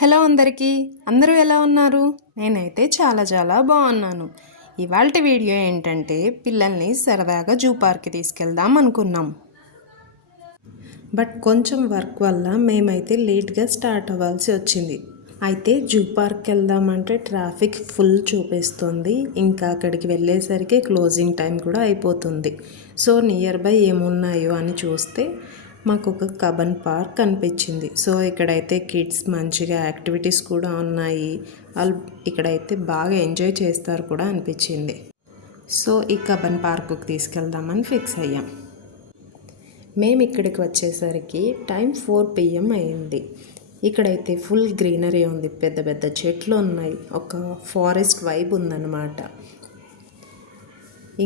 Hello అందరికీ, అందరూ ఎలా ఉన్నారు? నేనైతే చాలా బాగున్నాను. ఇవాల్టి వీడియో ఏంటంటే పిల్లల్ని సరదాగా జూ పార్క్కి తీసుకెళ్దాం అనుకున్నాం. బట్ కొంచెం వర్క్ వల్ల మేమైతే లేట్గా స్టార్ట్ అవ్వాల్సి వచ్చింది. అయితే జూ పార్క్కి వెళ్దామంటే ట్రాఫిక్ ఫుల్ చూపిస్తుంది. ఇంకా అక్కడికి వెళ్ళేసరికి క్లోజింగ్ టైం కూడా అయిపోతుంది. సో నియర్ బై ఏమున్నాయో అని చూస్తే మాకు ఒక కబన్ పార్క్ కనిపించింది. సో ఇక్కడైతే కిడ్స్ మంచిగా యాక్టివిటీస్ కూడా ఉన్నాయి. వాళ్ళు ఇక్కడైతే బాగా ఎంజాయ్ చేస్తారు కూడా అనిపించింది. సో ఈ కబన్ పార్కుకి తీసుకెళ్దామని ఫిక్స్ అయ్యాం. మేము ఇక్కడికి వచ్చేసరికి టైం 4 PM అయింది. ఇక్కడైతే ఫుల్ గ్రీనరీ ఉంది, పెద్ద పెద్ద చెట్లు ఉన్నాయి, ఒక ఫారెస్ట్ వైబ్ ఉందన్నమాట.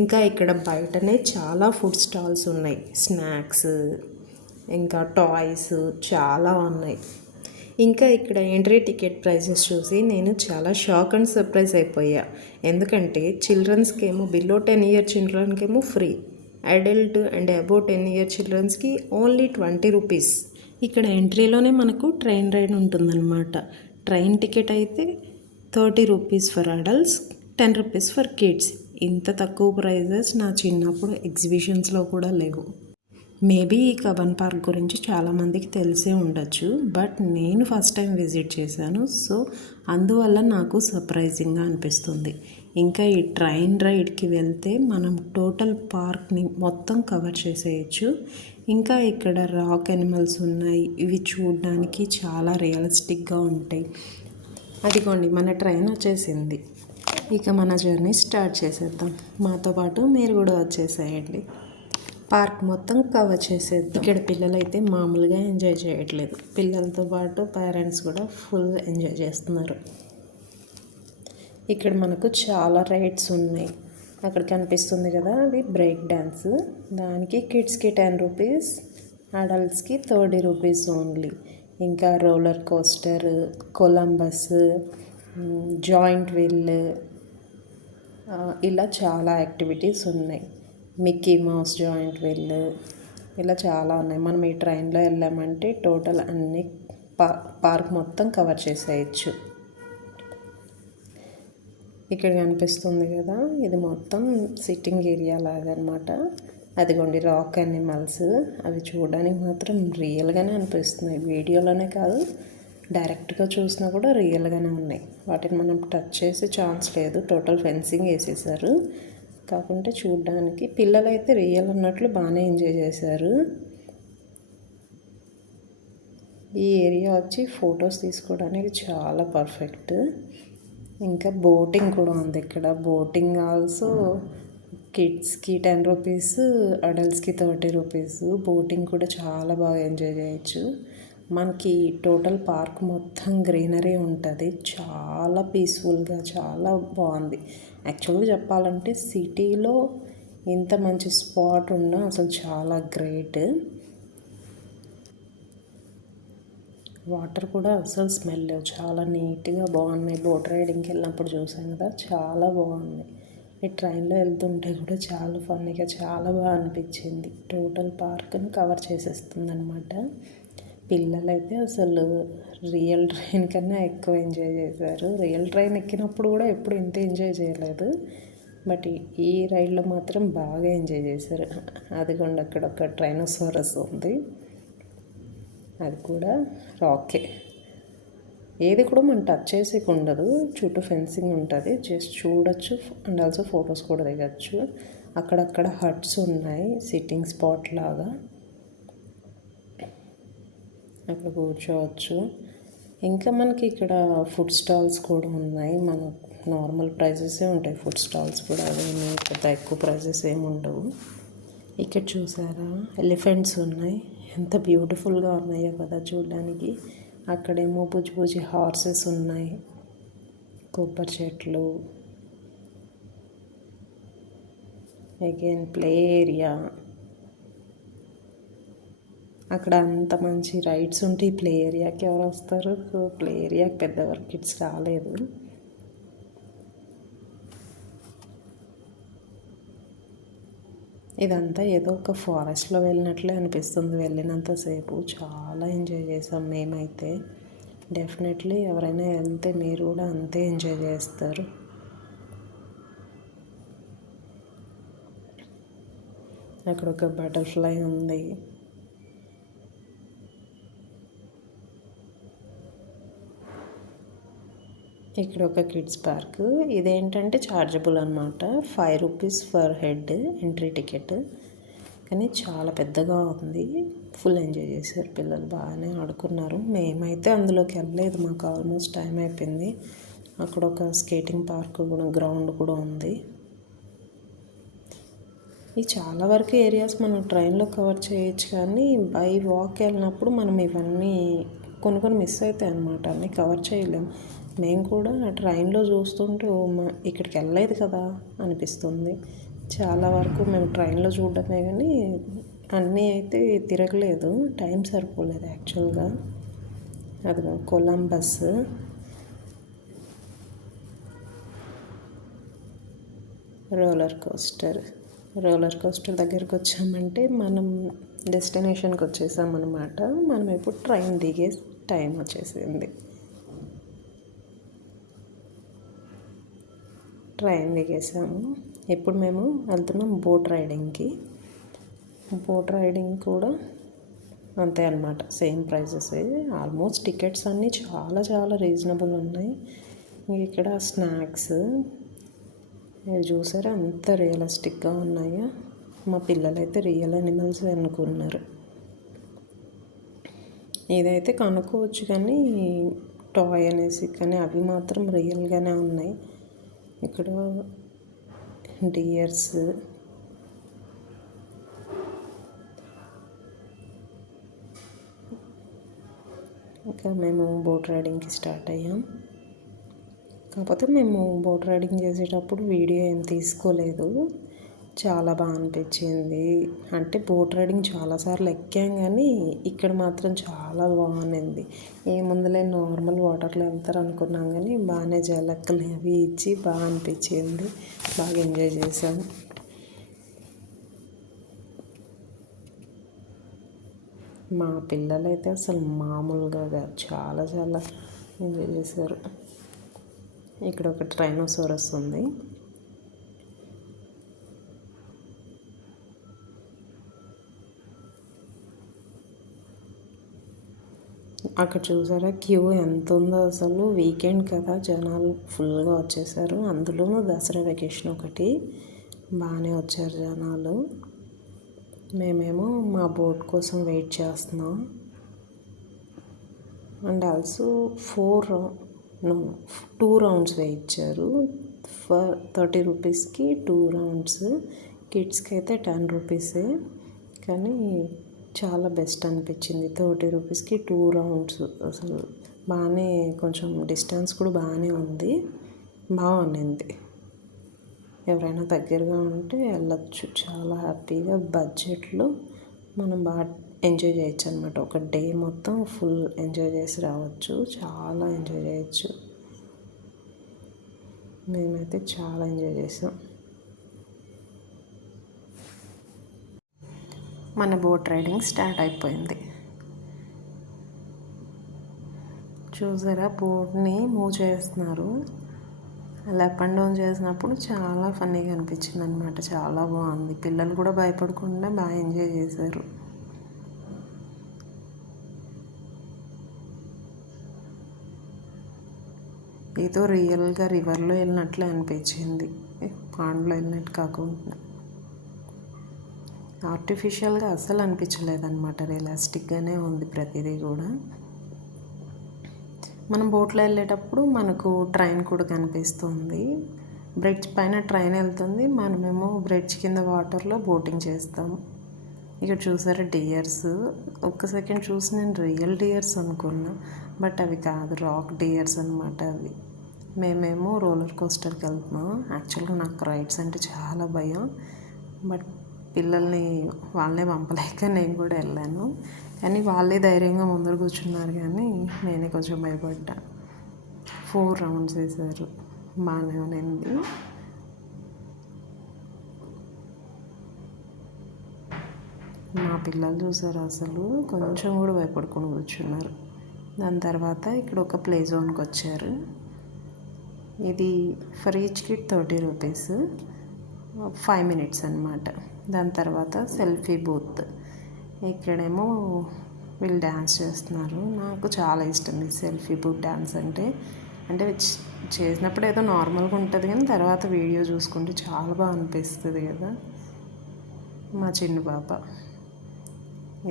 ఇంకా ఇక్కడ బయటనే చాలా ఫుడ్ స్టాల్స్ ఉన్నాయి, స్నాక్స్ ఇంకా టాయ్స్ చాలా ఉన్నాయి. ఇంకా ఇక్కడ ఎంట్రీ టికెట్ ప్రైసెస్ చూసి నేను చాలా షాక్ అండ్ సర్ప్రైజ్ అయిపోయా. ఎందుకంటే చిల్డ్రన్స్కి ఏమో బిలో 10 ఇయర్ చిల్డ్రన్కి ఏమో free, adult and above 10 year చిల్డ్రన్స్కి ఓన్లీ 20 రూపీస్. ఇక్కడ ఎంట్రీలోనే మనకు ట్రైన్ రైడ్ ఉంటుందన్నమాట. ట్రైన్ టికెట్ అయితే 30 rupees for adults, 10 rupees for kids. ఇంత తక్కువ ప్రైజెస్ నా చిన్నప్పుడు ఎగ్జిబిషన్స్లో కూడా లేవు. మేబీ ఈ కబన్ పార్క్ గురించి చాలామందికి తెలిసే ఉండొచ్చు, బట్ నేను ఫస్ట్ టైం విజిట్ చేశాను. సో అందువల్ల నాకు సర్ప్రైజింగ్గా అనిపిస్తుంది. ఇంకా ఈ ట్రైన్ రైడ్కి వెళ్తే మనం టోటల్ పార్క్ని మొత్తం కవర్ చేసేయచ్చు. ఇంకా ఇక్కడ రాక్ యానిమల్స్ ఉన్నాయి, ఇవి చూడడానికి చాలా రియలిస్టిక్గా ఉంటాయి. అదిగోండి మన ట్రైన్ వచ్చేసింది. ఇక మన జర్నీ స్టార్ట్ చేసేద్దాం. మాతో పాటు మీరు కూడా వచ్చేసేయండి. పార్క్ మొత్తం కవర్ చేసేద్దాం. ఇక్కడ పిల్లలు అయితే మామూలుగా ఎంజాయ్ చేయట్లేదు, పిల్లలతో పాటు పేరెంట్స్ కూడా ఫుల్ ఎంజాయ్ చేస్తున్నారు. ఇక్కడ మనకు చాలా రైడ్స్ ఉన్నాయి. అక్కడ కనిపిస్తుంది కదా, అది బ్రేక్ డ్యాన్స్. దానికి కిడ్స్కి 10 రూపీస్, అడల్ట్స్కి 30 రూపీస్ ఓన్లీ. ఇంకా roller coaster, Columbus, giant wheel, ఇలా చాలా యాక్టివిటీస్ ఉన్నాయి. మిక్కీ మౌస్ జాయింట్ వీల్, ఇలా చాలా ఉన్నాయి. మనం ఈ ట్రైన్లో వెళ్ళామంటే టోటల్ అన్ని పార్క్ మొత్తం కవర్ చేసేయచ్చు. ఇక్కడ కనిపిస్తుంది కదా, ఇది మొత్తం సిట్టింగ్ ఏరియా లాగా అనమాట. అదిగోండి రాక్ యానిమల్స్, అవి చూడడానికి మాత్రం రియల్గానే అనిపిస్తున్నాయి. వీడియోలోనే కాదు, డైరెక్ట్గా చూసినా కూడా రియల్గానే ఉన్నాయి. వాటిని మనం టచ్ చేసే ఛాన్స్ లేదు, టోటల్ ఫెన్సింగ్ వేసేసారు. కాకుంటే చూడ్డానికి పిల్లలైతే రియల్ అన్నట్లు బాగానే ఎంజాయ్ చేశారు. ఈ ఏరియా వచ్చి ఫొటోస్ తీసుకోవడానికి చాలా పర్ఫెక్ట్. ఇంకా బోటింగ్ కూడా ఉంది ఇక్కడ. బోటింగ్ ఆల్సో కిడ్స్కి 10 రూపీస్, అడల్ట్స్కి 30 రూపీస్. బోటింగ్ కూడా చాలా బాగా ఎంజాయ్ చేయొచ్చు. మనకి టోటల్ పార్క్ మొత్తం గ్రీనరీ ఉంటుంది, చాలా పీస్ఫుల్గా చాలా బాగుంది. యాక్చువల్గా చెప్పాలంటే సిటీలో ఇంత మంచి స్పాట్ ఉన్నా అసలు చాలా గ్రేట్. వాటర్ కూడా అసలు స్మెల్ లేవు, చాలా నీట్గా బాగున్నాయి. బోట్ రైడింగ్కి వెళ్ళినప్పుడు చూసాను కదా, చాలా బాగుంది. ఈ ట్రైన్లో వెళ్తుంటే కూడా చాలా ఫన్నీగా చాలా బాగా అనిపించింది. టోటల్ పార్క్ని కవర్ చేసేస్తుంది అనమాట. పిల్లలైతే అసలు రియల్ ట్రైన్ కన్నా ఎక్కువ ఎంజాయ్ చేశారు. రియల్ ట్రైన్ ఎక్కినప్పుడు కూడా ఎప్పుడు ఇంత ఎంజాయ్ చేయలేదు, బట్ ఈ రైడ్లో మాత్రం బాగా ఎంజాయ్ చేశారు. అదిగోండి అక్కడ ఒక ట్రైనోసారస్ ఉంది, అది కూడా రాకే. ఏది కూడా మనం టచ్ చేసేకి ఉండదు, చుట్టూ ఫెన్సింగ్ ఉంటుంది, జస్ట్ చూడొచ్చు అండ్ ఆల్సో ఫొటోస్ కూడా దిగచ్చు. అక్కడక్కడ హట్స్ ఉన్నాయి, సిట్టింగ్ స్పాట్ లాగా, అక్కడ కూర్చోవచ్చు. ఇంకా మనకి ఇక్కడ ఫుడ్ స్టాల్స్ కూడా ఉన్నాయి. మన నార్మల్ ప్రైజెసే ఉంటాయి ఫుడ్ స్టాల్స్ కూడా, అవేమి పెద్ద ఎక్కువ ప్రైజెస్ ఏమి ఉండవు. ఇక్కడ చూసారా ఎలిఫెంట్స్ ఉన్నాయి, ఎంత బ్యూటిఫుల్గా ఉన్నాయో కదా చూడడానికి. అక్కడేమో బుజ్జి హార్సెస్ ఉన్నాయి, కొబ్బరి చెట్లు, అగైన్ ప్లే ఏరియా. అక్కడ అంత మంచి రైడ్స్ ఉంటే ఈ ప్లే ఏరియాకి ఎవరు వస్తారు? సో ప్లే ఏరియాకి పెద్దవారు కిడ్స్ రాలేదు. ఇదంతా ఏదో ఒక ఫారెస్ట్లో వెళ్ళినట్లే అనిపిస్తుంది. వెళ్ళినంతసేపు చాలా ఎంజాయ్ చేసాం మేమైతే. డెఫినెట్లీ ఎవరైనా వెళ్తే మీరు కూడా అంతే ఎంజాయ్ చేస్తారు. అక్కడ ఒక బటర్ఫ్లై ఉంది. ఇక్కడ ఒక కిడ్స్ పార్క్. ఇదేంటంటే చార్జబుల్ అనమాట. 5 rupees for head entry ticket. కానీ చాలా పెద్దగా ఉంది. ఫుల్ ఎంజాయ్ చేశారు పిల్లలు, బాగానే ఆడుకున్నారు. మేమైతే అందులోకి వెళ్ళలేదు, మాకు ఆల్మోస్ట్ టైం అయిపోయింది. అక్కడ ఒక స్కేటింగ్ పార్క్ కూడా, గ్రౌండ్ కూడా ఉంది. ఈ చాలా వరకు ఏరియాస్ మనం ట్రైన్లో కవర్ చేయొచ్చు, కానీ బై వాక్ వెళ్ళినప్పుడు మనం ఇవన్నీ కొన్ని మిస్ అవుతాయి అన్నమాట. అన్నీ కవర్ చేయలేం. మేము కూడా ట్రైన్లో చూస్తుంటే ఇక్కడికి వెళ్ళలేదు కదా అనిపిస్తుంది. చాలా వరకు మేము ట్రైన్లో చూడడమే కానీ అన్నీ అయితే తిరగలేదు, టైం సరిపోలేదు యాక్చువల్గా. అది కొలంబస్. రోలర్ కోస్టర్ దగ్గరికి వచ్చామంటే మనం డెస్టినేషన్కి వచ్చేసామన్నమాట. మనం ఇప్పుడు ట్రైన్ దిగే టైం వచ్చేసింది. ట్రైన్ దిగేసాము. ఇప్పుడు మేము వెళ్తున్నాం బోట్ రైడింగ్కి. బోట్ రైడింగ్ కూడా అంతే అన్నమాట, సేమ్ ప్రైజెస్. ఆల్మోస్ట్ టికెట్స్ అన్నీ చాలా చాలా రీజనబుల్ ఉన్నాయి. ఇక్కడ స్నాక్స్ ఇవి చూసారా అంత రియలిస్టిక్గా ఉన్నాయో. మా పిల్లలైతే రియల్ అనిమల్స్ అనుకున్నారు. ఇదైతే కనుక్కోవచ్చు కానీ టాయ్ అనేసి, కానీ అవి మాత్రం రియల్గానే ఉన్నాయి. ఇక్కడ డియర్స్, ఇంకా మేము బోట్ రైడింగ్కి స్టార్ట్ అయ్యాం. కాకపోతే మేము బోట్ రైడింగ్ చేసేటప్పుడు వీడియో ఏం తీసుకోలేదు. చాలా బాగా అనిపించింది. అంటే బోట్ రైడింగ్ చాలాసార్లు ఎక్కాం కానీ ఇక్కడ మాత్రం చాలా బాగుంది. ఏముందులే నార్మల్ వాటర్లో వెళ్తారు అనుకున్నాం, కానీ బాగానే జలక్కలు అవి ఇచ్చి బాగా అనిపించింది. బాగా ఎంజాయ్ చేసాం. మా పిల్లలైతే అసలు మామూలుగా చాలా చాలా ఎంజాయ్ చేశారు. ఇక్కడ ఒక ట్రైనోసారస్ ఉంది. అక్కడ చూసారా క్యూ ఎంత ఉందో అసలు. వీకెండ్ కదా, జనాలు ఫుల్గా వచ్చేసారు. అందులోనూ దసరా వెకేషన్ ఒకటి, బాగానే వచ్చారు జనాలు. మేమేమో మా బోట్ కోసం వెయిట్ చేస్తున్నాం. అండ్ ఆల్సో 2 రౌండ్స్ వేయించారు. 30 రూపీస్కి 2 రౌండ్స్. కిడ్స్కి అయితే 10 రూపీసే, కానీ చాలా బెస్ట్ అనిపించింది. 30 రూపీస్కి 2 రౌండ్స్. అసలు బాగానే, కొంచెం డిస్టెన్స్ కూడా బాగానే ఉంది, బాగుంది. ఎవరైనా దగ్గరగా ఉంటే వెళ్ళచ్చు చాలా హ్యాపీగా. బడ్జెట్లో మనం బాగా ఎంజాయ్ చేయొచ్చు అనమాట. ఒక డే మొత్తం ఫుల్ ఎంజాయ్ చేసి రావచ్చు, చాలా ఎంజాయ్ చేయొచ్చు. మేమైతే చాలా ఎంజాయ్ చేసాం. మన బోట్ రైడింగ్ స్టార్ట్ అయిపోయింది. చూసారా బోట్ని మూవ్ చేస్తున్నారు. అలా అప్ అండ్ డౌన్ చేసినప్పుడు చాలా ఫన్నీగా అనిపించింది అనమాట. చాలా బాగుంది. పిల్లలు కూడా భయపడకుండా బాగా ఎంజాయ్ చేశారు. ఏదో రియల్గా రివర్లో వెళ్ళినట్లే అనిపించింది, పాండ్లో వెళ్ళినట్టు కాకుండా. ఆర్టిఫిషియల్గా అస్సలు అనిపించలేదన్నమాట, రియలిస్టిక్గానే ఉంది ప్రతిదీ కూడా. మనం బోట్లో వెళ్ళేటప్పుడు మనకు ట్రైన్ కూడా కనిపిస్తుంది. బ్రిడ్జ్ పైన ట్రైన్ వెళ్తుంది, మనమేమో బ్రిడ్జ్ కింద వాటర్లో బోటింగ్ చేస్తాము. ఇక్కడ చూసారా డియర్స్. ఒక్క సెకండ్ చూసి నేను రియల్ డియర్స్ అనుకున్నా, బట్ అవి కాదు, రాక్ డియర్స్ అనమాట అవి. మేమేమో రోలర్ కోస్టర్కి వెళ్తున్నాం. యాక్చువల్గా నాకు రైడ్స్ అంటే చాలా భయం, బట్ పిల్లల్ని వాళ్ళే పంపలేక నేను కూడా వెళ్ళాను. కానీ వాళ్ళే ధైర్యంగా ముందర కూర్చున్నారు, కానీ నేనే కొంచెం భయపడ్డా. 4 రౌండ్స్ వేశారు, బాగానే ఉంది. మా పిల్లలు చూసారు, అసలు కొంచెం కూడా భయపడుకొని కూర్చున్నారు. దాని తర్వాత ఇక్కడ ఒక ప్లే జోన్కి వచ్చారు. ఇది for each kid 30 rupees, 5 minutes అనమాట. దాని తర్వాత సెల్ఫీ బూత్. ఇక్కడేమో వీళ్ళు డ్యాన్స్ చేస్తున్నారు. నాకు చాలా ఇష్టం ఈ సెల్ఫీ బూత్ డ్యాన్స్ అంటే చేసినప్పుడు ఏదో నార్మల్గా ఉంటుంది, కానీ తర్వాత వీడియో చూసుకుంటే చాలా బాగా అనిపిస్తుంది కదా. మా చిన్న పాప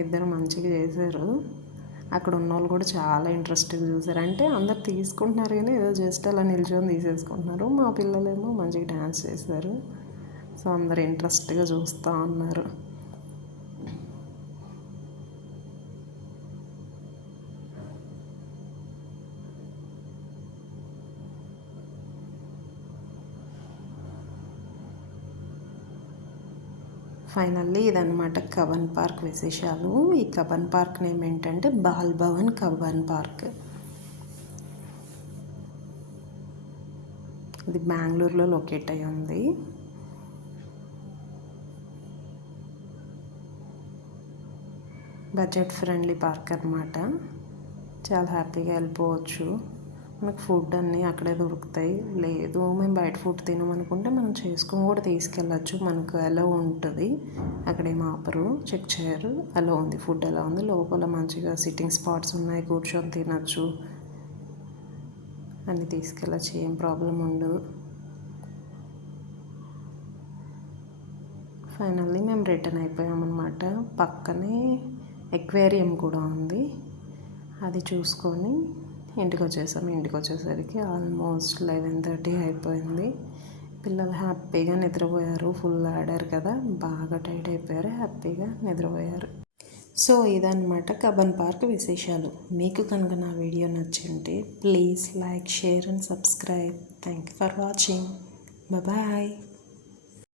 ఇద్దరు మంచిగా చేశారు. అక్కడ ఉన్న వాళ్ళు కూడా చాలా ఇంట్రెస్ట్గా చూసారు. అంటే అందరు తీసుకుంటున్నారు కానీ ఏదో జస్ట్ అలా నిల్చొని తీసేసుకుంటున్నారు. మా పిల్లలేమో మంచిగా డ్యాన్స్ చేశారు. సో అందరు ఇంట్రెస్ట్గా చూస్తూ ఉన్నారు. ఫైనల్లీ ఇదన్నమాట కబన్ పార్క్ విశేషాలు. ఈ కబన్ పార్క్ నేమ్ ఏంటంటే బాల్ భవన్ కబన్ పార్క్. ఇది బెంగళూరులో లొకేట్ అయ్యి ఉంది. బడ్జెట్ ఫ్రెండ్లీ పార్క్ అన్నమాట. చాలా హ్యాపీగా వెళ్ళిపోవచ్చు. మనకు ఫుడ్ అన్నీ అక్కడే దొరుకుతాయి. లేదు మేము బయట ఫుడ్ తినమనుకుంటే మనం చేసుకొని కూడా తీసుకెళ్ళచ్చు. మనకు అలో ఉంటుంది. అక్కడేమో ఆపరు, చెక్ చేయరు. అలో ఉంది, ఫుడ్ ఎలా ఉంది. లోపల మంచిగా సిట్టింగ్ స్పాట్స్ ఉన్నాయి, కూర్చొని తినచ్చు, అన్నీ తీసుకెళ్ళచ్చు, ఏం ప్రాబ్లం ఉండదు. ఫైనల్లీ మేము రిటర్న్ అయిపోయామన్నమాట. పక్కనే ఎక్వేరియం కూడా ఉంది, అది చూసుకొని ఇంటికి వచ్చేసాము. ఇంటికి వచ్చేసరికి ఆల్మోస్ట్ 11:30 అయిపోయింది. పిల్లలు హ్యాపీగా నిద్రపోయారు. ఫుల్ ఆడారు కదా, బాగా టైర్డ్ అయిపోయారు, హ్యాపీగా నిద్రపోయారు. సో ఇదన్నమాట కబన్ పార్క్ విశేషాలు. మీకు కనుక నా వీడియో నచ్చింటే please like, share and subscribe. Thank you for watching. Bye.